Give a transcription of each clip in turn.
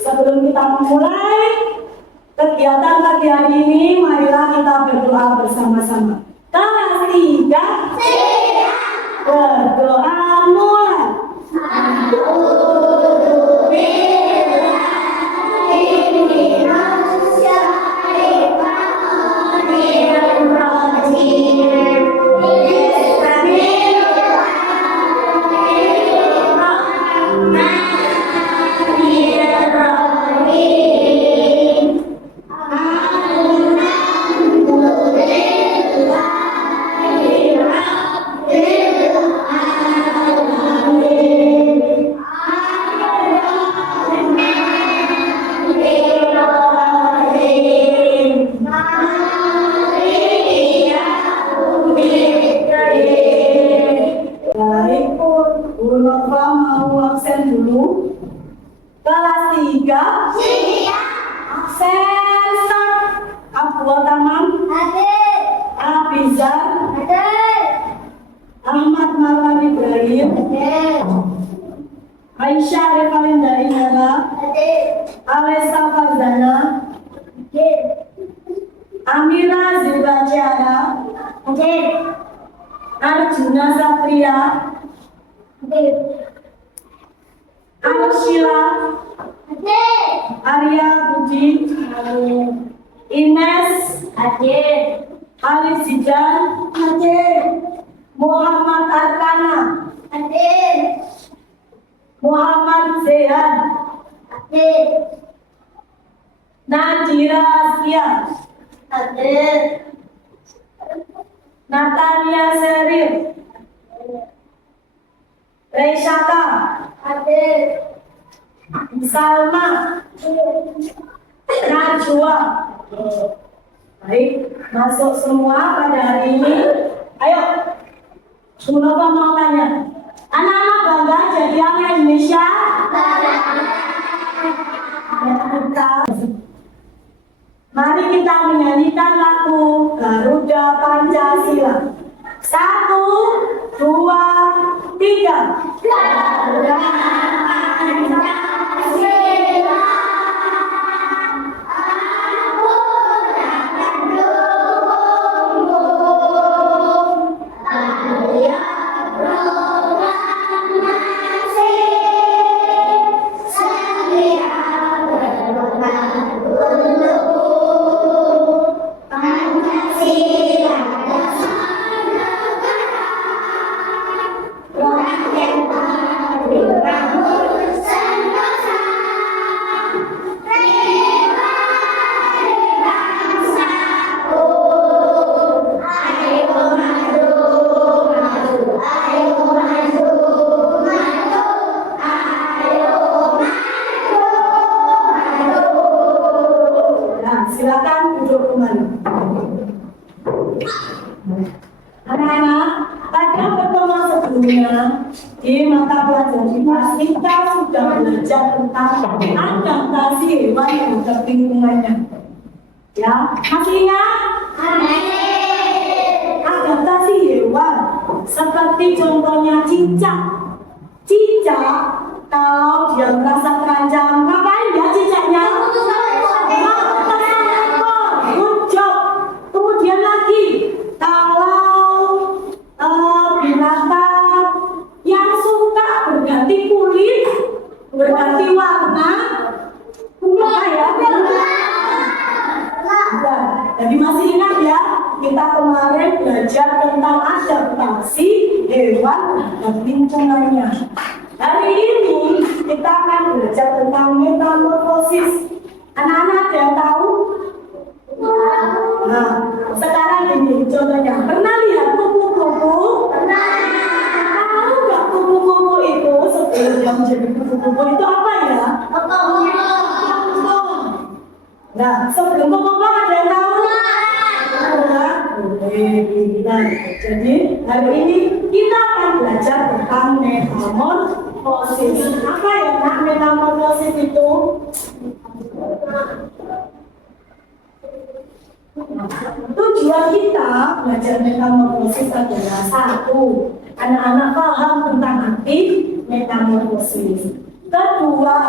Sebelum kita memulai kegiatan pagi hari ini, marilah kita berdoa bersama-sama. Kelas 3, berdoa mulai. Kelas 3, absen start. Abdul Tamam, Abizar, Ahmad Marwan Ibrahim, Aisyah Revalinda Indara, Alessa Farzana, Amira Zilba Ciara, Arjuna Satria, Arshila, Arya Budi, Ines, Alif Zidan, Muhammad Arkana, Muhammad Zehan, Najira Askia, Natalia Seril, Reishaka, Salma, Najwa. Baik, masuk semua pada hari ini. Ayo, Sunova mau tanya, anak-anak bangga jadi orang Indonesia? Mari kita menyanyikan lagu Garuda Pancasila. 1, 2, 3. Garuda Pancasila. Silakan duduk kembali. Anak-anak, pada pertemuan sebelumnya di mata pelajaran IPA kita sudah belajar tentang adaptasi hewan yang terhadap lingkungannya. Ya, masih ingat? Adaptasi hewan seperti contohnya cicak. Cicak kalau dia merasa terancam, ngapain ya cicaknya? Kemudian lagi, kalau binatang yang suka berganti kulit, berganti warna, apa ya? Jadi masih ingat ya, kita kemarin belajar tentang adaptasi hewan dan lingkungannya. Hari ini kita akan belajar tentang metamorfosis. Anak-anak ada yang tahu? Nah, sekarang ini contohnya, pernah lihat kupu-kupu? Pernah. Tahu nggak kupu-kupu itu sebelum dia menjadi kupu-kupu itu apa ya? Nah, sebelum kupu-kupu ada yang tahu? Nah, jadi hari ini kita akan belajar tentang metamorfosis. Apa ya nak metamorfosis itu? Tujuan kita belajar metamorfosis adalah satu, anak-anak paham tentang arti metamorfosis. Kedua,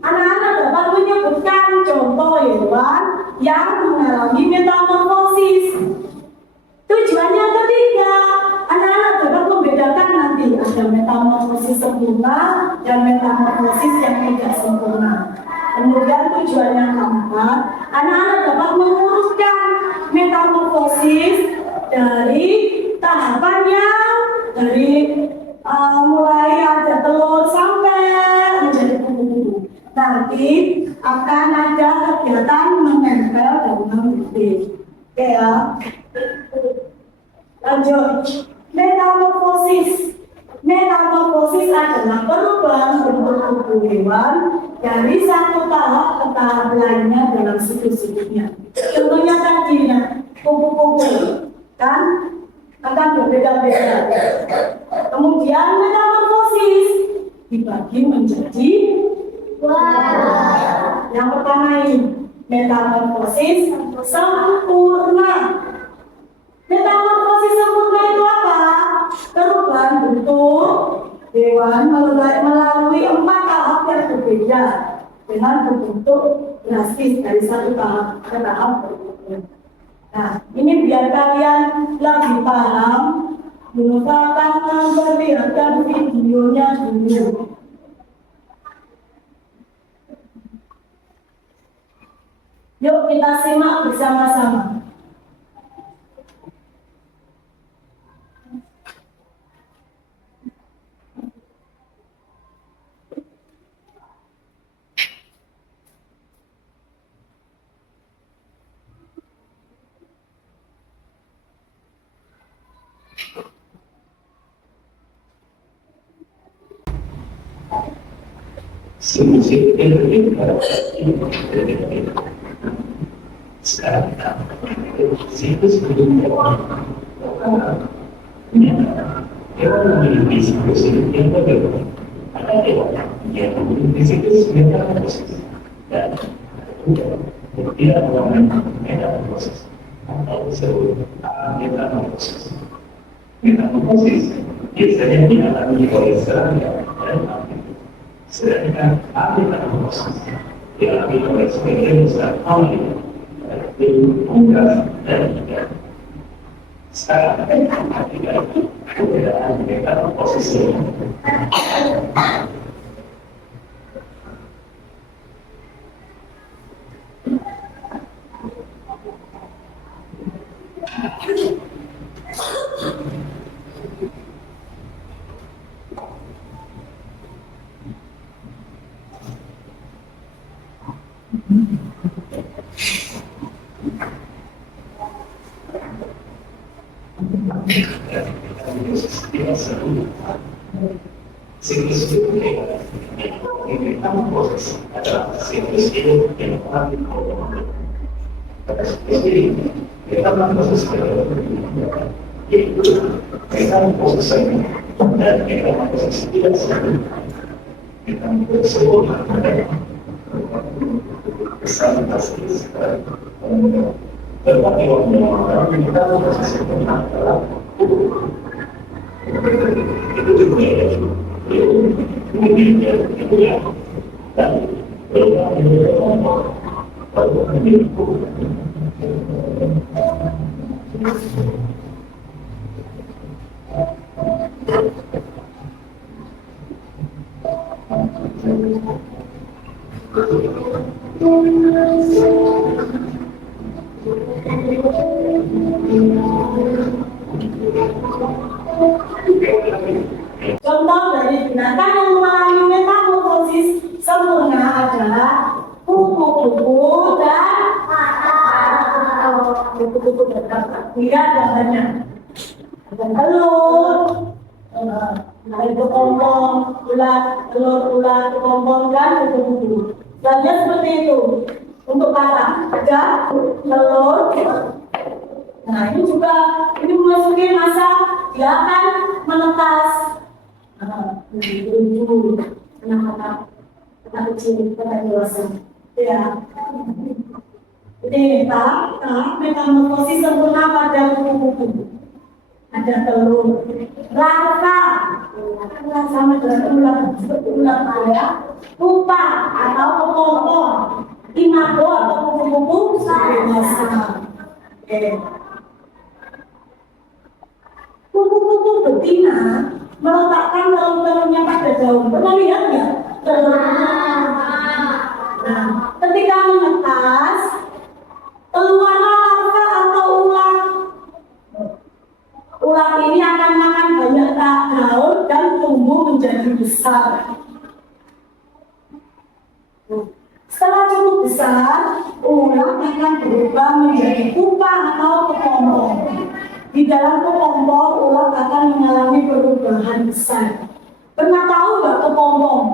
anak-anak dapat menyebutkan contoh hewan yang mengalami metamorfosis. Tujuannya ketiga, anak-anak dapat membedakan nanti ada metamorfosis sempurna dan metamorfosis yang tidak sempurna. Kemudian tujuan yang keempat, anak-anak dapat menguruskan metamorfosis dari tahapan yang dari mulai ada telur sampai menjadi kupu-kupu. Nanti akan ada kegiatan menempel dan mengutip. Oke ya. Lanjut. Metamorfosis. Metamorfosis adalah perubahan bentuk tubuh hewan dari satu tahap ke tahap lainnya dalam siklus-siklusnya. Contohnya tadi, kupu-kupu kan akan berbeda-beda. Kemudian metamorfosis dibagi menjadi yang pertama ini metamorfosis sempurna. Metamorfosis sempurna itu apa? Perubahan bentuk hewan melalui 4 tahap yang berbeda dengan bentuk drastis dari satu tahap ke tahap berikutnya. Nah, ini biar kalian lebih paham, akan memperlihatkan videonya dulu. Yuk kita simak bersama-sama. Sekarang siklus hidupnya hewan memiliki siklus hidup yang berbeda. Ada hewan yang memiliki siklus metamorfosis dan tidak mengalami metamorfosis atau disebut metamorfosis. Metamorfosis biasanya dialami oleh serangga dan amfibi, sedangkan metamorfosis dialami oleh sebagian besar amfibi. Unggas dan ikan. Sekarang tidak perbedaan metamorfosis. Siklus hidup metamorfosis adalah siklus hidup yang mengalami jadi metamorfosis yaitu metamorfosis dan metamorfosis tidak sempurna. Metamorfosis sempurna adalah kesan drastis berbagai waktu mengalami metamorfosis sempurna adalah itu juga dan contoh dari binatang yang mengalami metamorfosis sempurna adalah kupu-kupu dan kupu-kupu lihat gambarnya. Ada telur, ada kepompong, ulat, telur, ulat, kepompong dan kupu-kupu. Selanjutnya seperti itu. Untuk kata ada telur. Nah ini juga ini memasuki masa dia akan menetas. Lucu, anak-anak kecil, anak dewasa. Ya. Metamorfosis sempurna pada kupu-kupu. Ada telur, larva, sama dengan ular ya, pupa atau kepompong, imago atau kupu-kupu dewasa. Kupu-kupu betina meletakkan telur-telurnya pada daun. Pernah lihat nggak? Nah, ketika menetas, keluarlah larva atau ular. Ular ini akan makan banyak daun dan tumbuh menjadi besar. Setelah cukup besar, ular akan berubah menjadi pupa atau kepompong. Di dalam kepompong, ular akan mengalami perubahan besar. Pernah tahu nggak kepompong?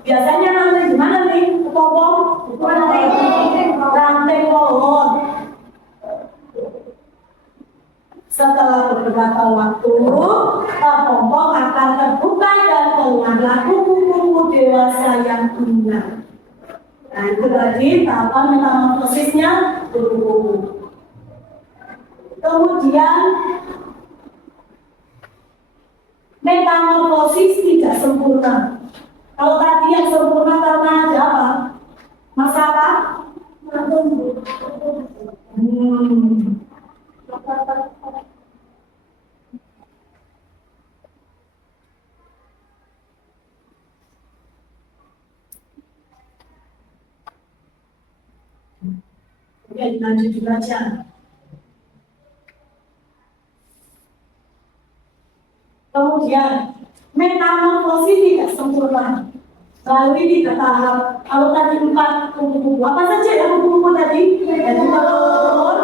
Biasanya nanti gimana nih kepompong? Ranting pohon. Setelah beberapa waktu, kepompong akan terbuka dan keluarlah kupu-kupu dewasa yang indah. Nah, itu tadi tahapan metamorfosisnya kupu-kupu. Kemudian metamorfosis tidak sempurna. Kalau tadi yang sempurna karena ada apa? Masa apa? Oke, lanjut dibaca. Kemudian metamorfosis tidak sempurna. Lalu tiga tahap. Kalau tadi 4 kupu-kupu, apa saja ya kupu-kupu tadi? Jadi telur,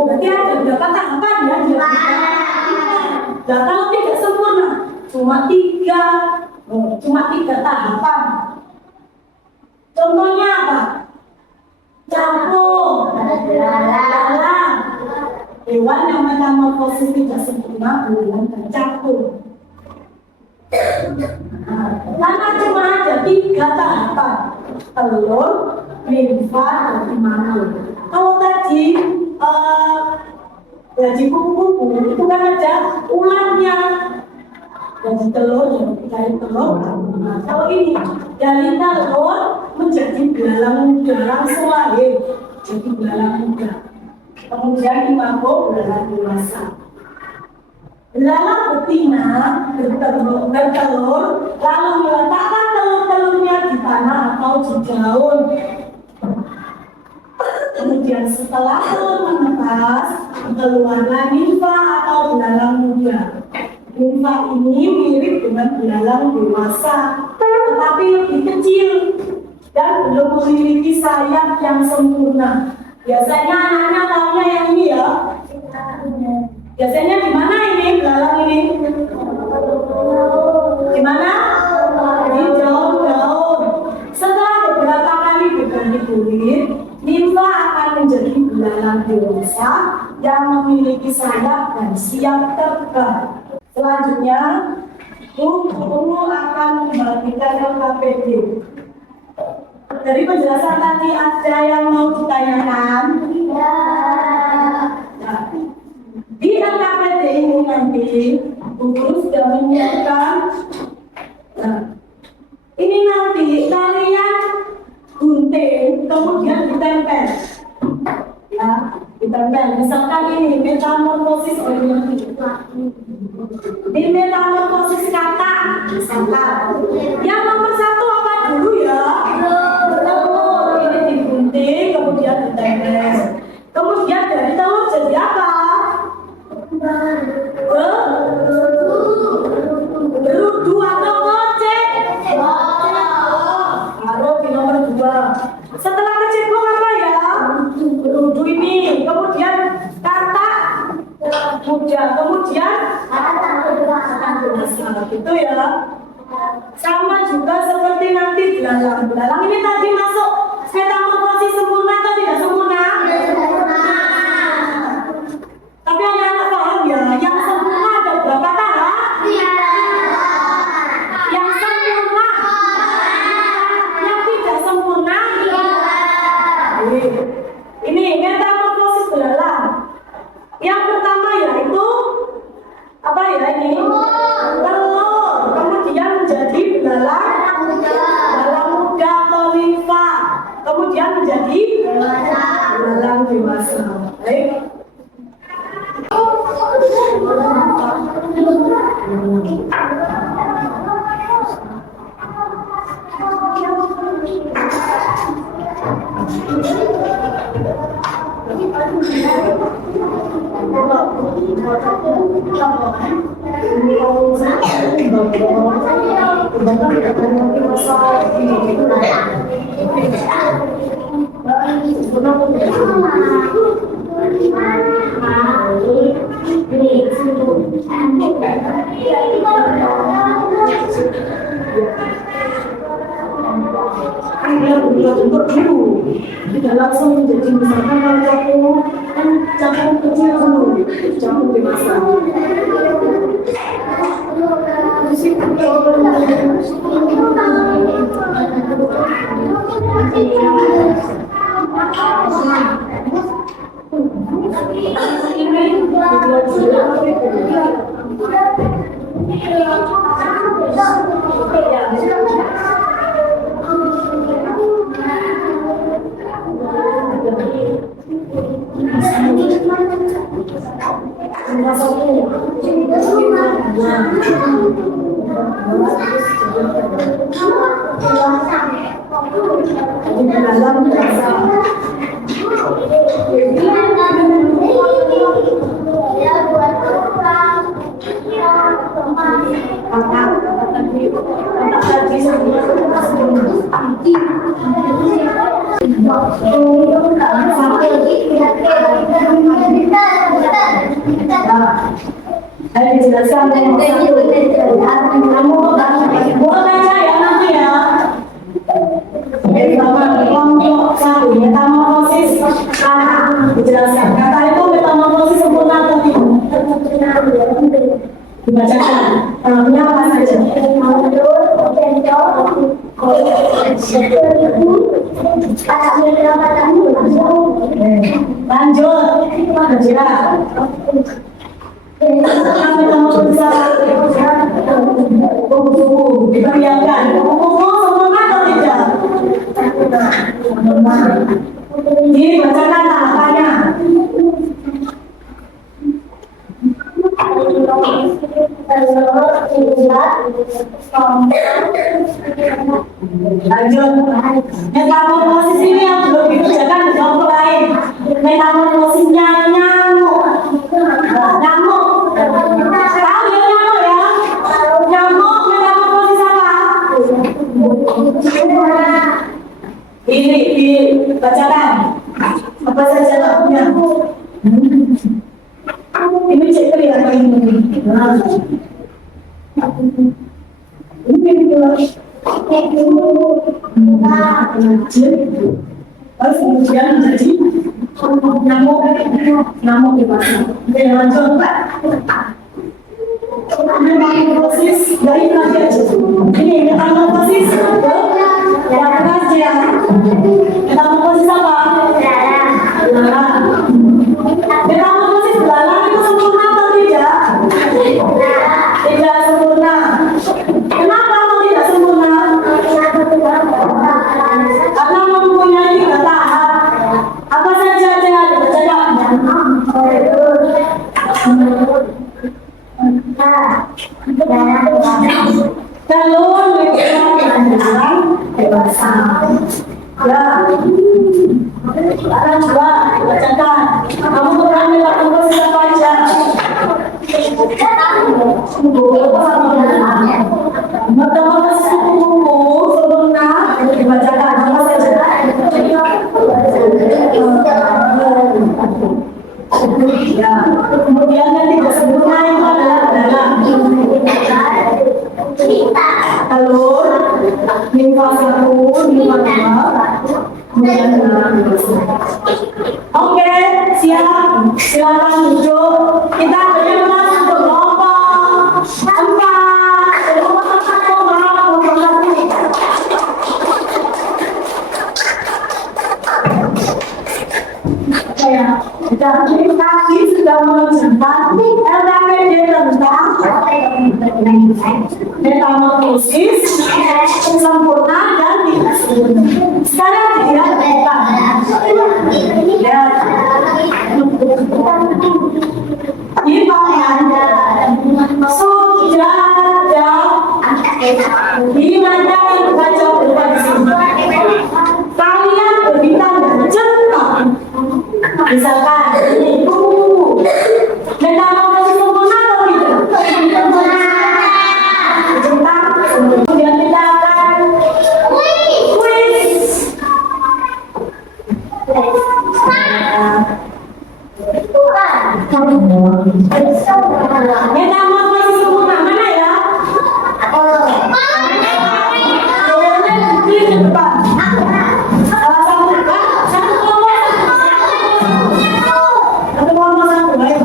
berarti ada berapa tahapan ya? Nah, kalau tidak sempurna, cuma tiga tahapan. Contohnya apa? Capung, belalang. Hewan yang metamorfosis tidak sempurna belalang dan capung. Karena cuma ada 3 tahapan: telur, nimfa, dan imago. Kalau tadi gaji kupu-kupu itu kan ada ularnya. Dari telur, dari telur. Nah, kalau ini dari telur menjadi belalang muda, langsung lahir jadi belalang muda. Kemudian imago belalang dewasa. Belalang betina bertelur, lalu meletakkan telur-telurnya di tanah atau di daun. Kemudian setelah telur menetas, keluarlah nimfa atau belalang muda. Nimfa ini mirip dengan belalang dewasa, tetapi lebih kecil dan belum memiliki sayap yang sempurna. Biasanya anak-anak tahunya yang ini ya. Biasanya di mana ini belalang ini? Di mana? Di daun-daun. Setelah beberapa kali berganti kulit, nimfa akan menjadi belalang dewasa yang memiliki sayap dan siap terbang. Selanjutnya, guru akan membagikan LKPD. Dari penjelasan tadi ada yang mau ditanyakan? Ya. Nah, di LKPD ini nanti guru sudah menyiapkan. Nah, ini nanti kalian gunting kemudian ditempel. Ya, ditempel. Misalkan ini metamorfosis orientasi. Di metamorfosis kata, misalkan yang nomor 1 apa dulu ya? Telur. Ini digunting kemudian ditempel. Kemudian dari telur jadi apa? Berudu atau ngocek? Taruh di nomor 2. Setelah kecebong apa ya? Berudu ini. Kemudian kata muda. Kemudian gitu ya. Sama juga seperti nanti belalang. Belalang ini tadi masuk metamorfosis sempurna atau tidak sempurna? Tapi anak-anak paham ya, yang sempurna ada berapa tahap? Yang sempurna jadi belalang dewasa. Baik. Untuk dulu tidak langsung jadi misalkan kalau campur kan campur kecil dulu campur dewasa. Ada dijelaskan kamu buat aja ya nanti ya. Pertama kelompok satu metamorfosis tanah dijelaskan kata itu metamorfosis sempurna atau tidak? Dibacakan namanya apa saja? Lanjut, kami mau berusaha dibayangkan sempurna atau tidak? Dibacakan angkanya. Lanjut, metamorfosis ini yang belum dikerjakan di kelompok lain. Metamorfosisnya nyamuk. Nyamuk. Tahu ya nyamuk ya? Nyamuk metamorfosis apa? Ini dibacakan. Apa saja namanya? Ini cek kelihatan ini. Harus kemudian menjadi nyamuk dewasa. Oke, lanjut Pak. Metamorfosis dari aja. Ini metamorfosis yang aja. Metamorfosis apa? Belalang. Metamorfosis belalang itu sempurna atau tidak? Tidak sempurna. Kenapa tidak sempurna? Karena mempunyai 3 tahap. Apa saja yang dibacakan? Telur merupakan dewasa. Ya. Sekarang coba dibacakan. Kamu pernah metamorfosis apa aja? Metamorfosis kuku sempurna dibacakan apa saja? Ya. Kemudian yang tidak sempurna itu adalah belalang. Telur, nimfa 1, nimfa 2, kemudian belalang dewasa. Oke, siap. Silakan duduk. Kita bagaimana untuk kelompok 4. Kelompok 1. Ya, tadi sudah menunjukkan LKPD tentang metamorfosis sempurna dan tidak sempurna. Sekarang dia bukan. Ya. Gimana? Sudah ada gimana baca berapa di sini? Kalian berbintang dan cepat. Misalkan ini buku. Metamorfosis sempurna atau tidak? Cepat. Kemudian kita akan quiz. Metamorfosis sempurna mana ya? Di depan. Salah satu kan? Satu kelompok. Satu kelompok satu. Ayo.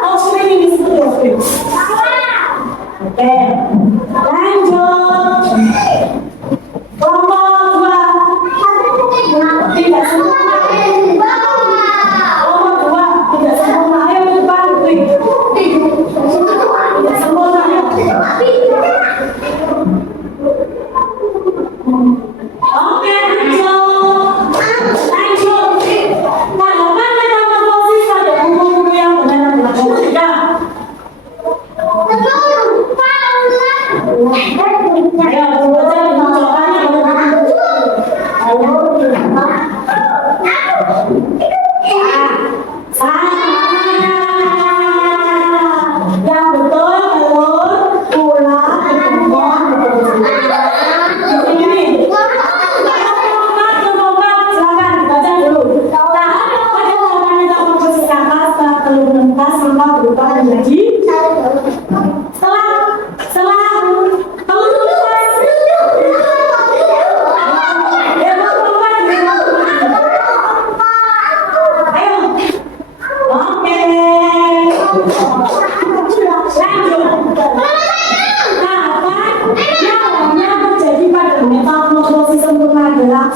Oh, sudah ini disebut. Oke. Lanjut. Kelompok dua. Tidak sempurna. Kelompok dua. Tidak sempurna. Ayo ke depan. Tidak sempurna. Oke, lanjut. Tanggapan metamorfosis pada buku-buku yang benar belakang tidak? Ya, coba saja mencobakannya yang betul telur, ular, kembang, ini. Silakan dibaca dulu. Nah, pada jawaban metamorfosis kata setelah telur menetas maka berubah menjadi setelah telur menetas. Ayo. Oke. Lanjut. Nah, yang terjadi pada metamorfosis sempurna adalah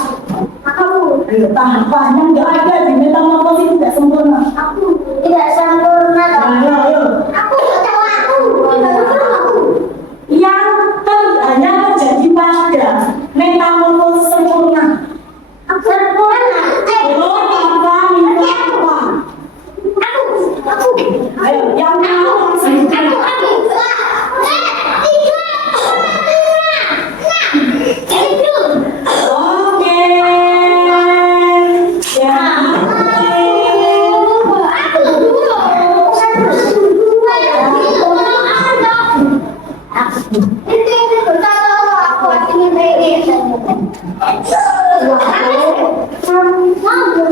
tahapan yang nggak ada di metamorfosis tidak sempurna. Tidak sempurna. Ayo. Yang hanya terjadi pada metamorfosis sempurna. Sempurna. Oh, apa? Ayo, yang mau Oke.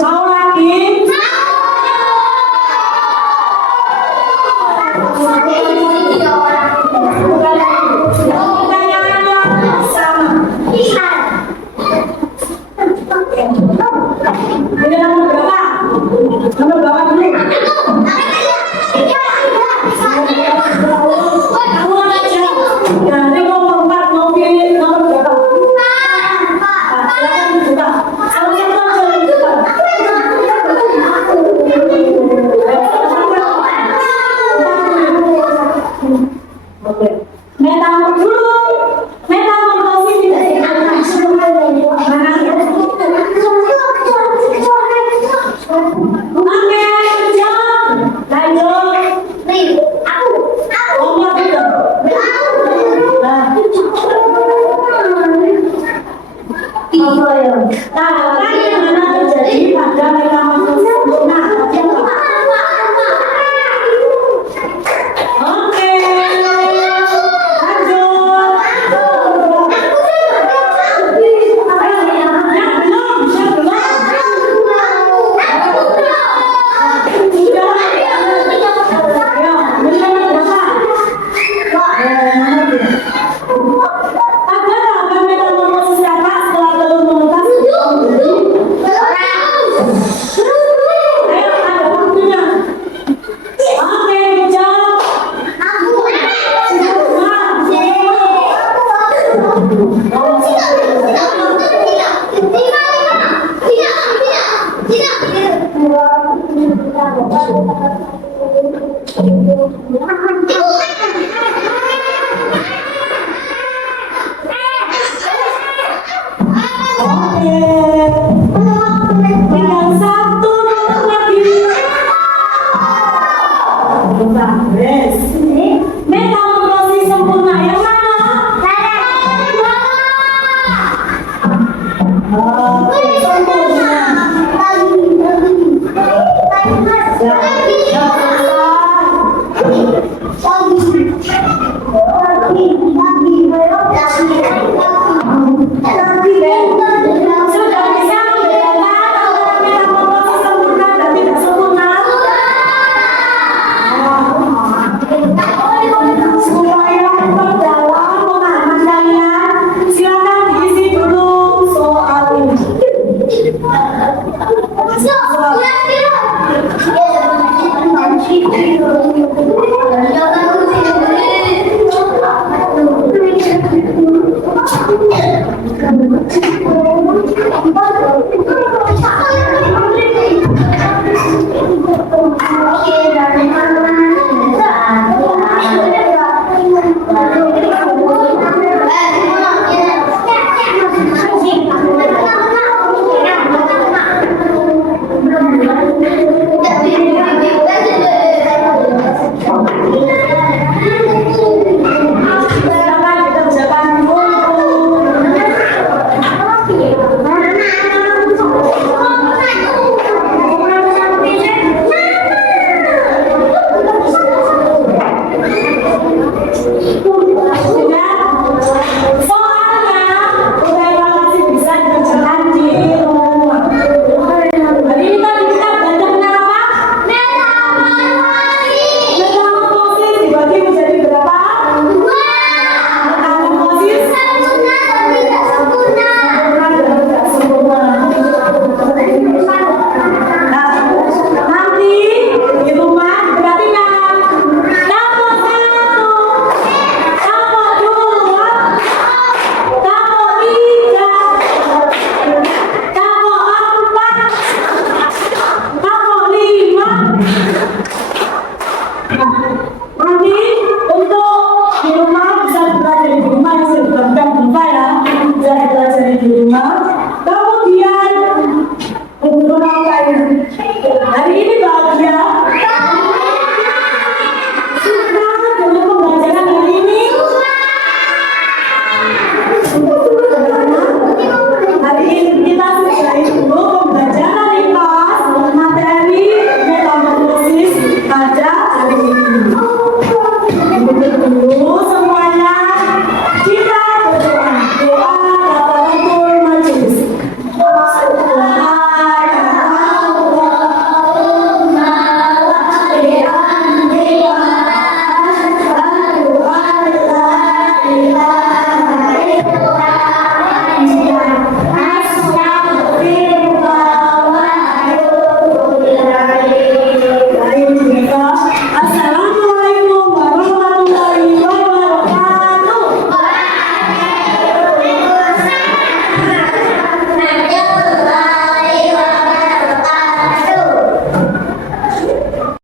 Mau lagi? Pertanyaannya sama. Ini nomor berapa? Nomor berapa dulu? Kamu aja. Dari nomor 4 mau pilih nomor berapa? Silakan dibuka. Salah satu aja yang dibuka. Oke. Metamorfosis tidak sempurna. Mana? Oke, jawab. Lanjut. Nomor tiga. Nah. Apa ya? Nah,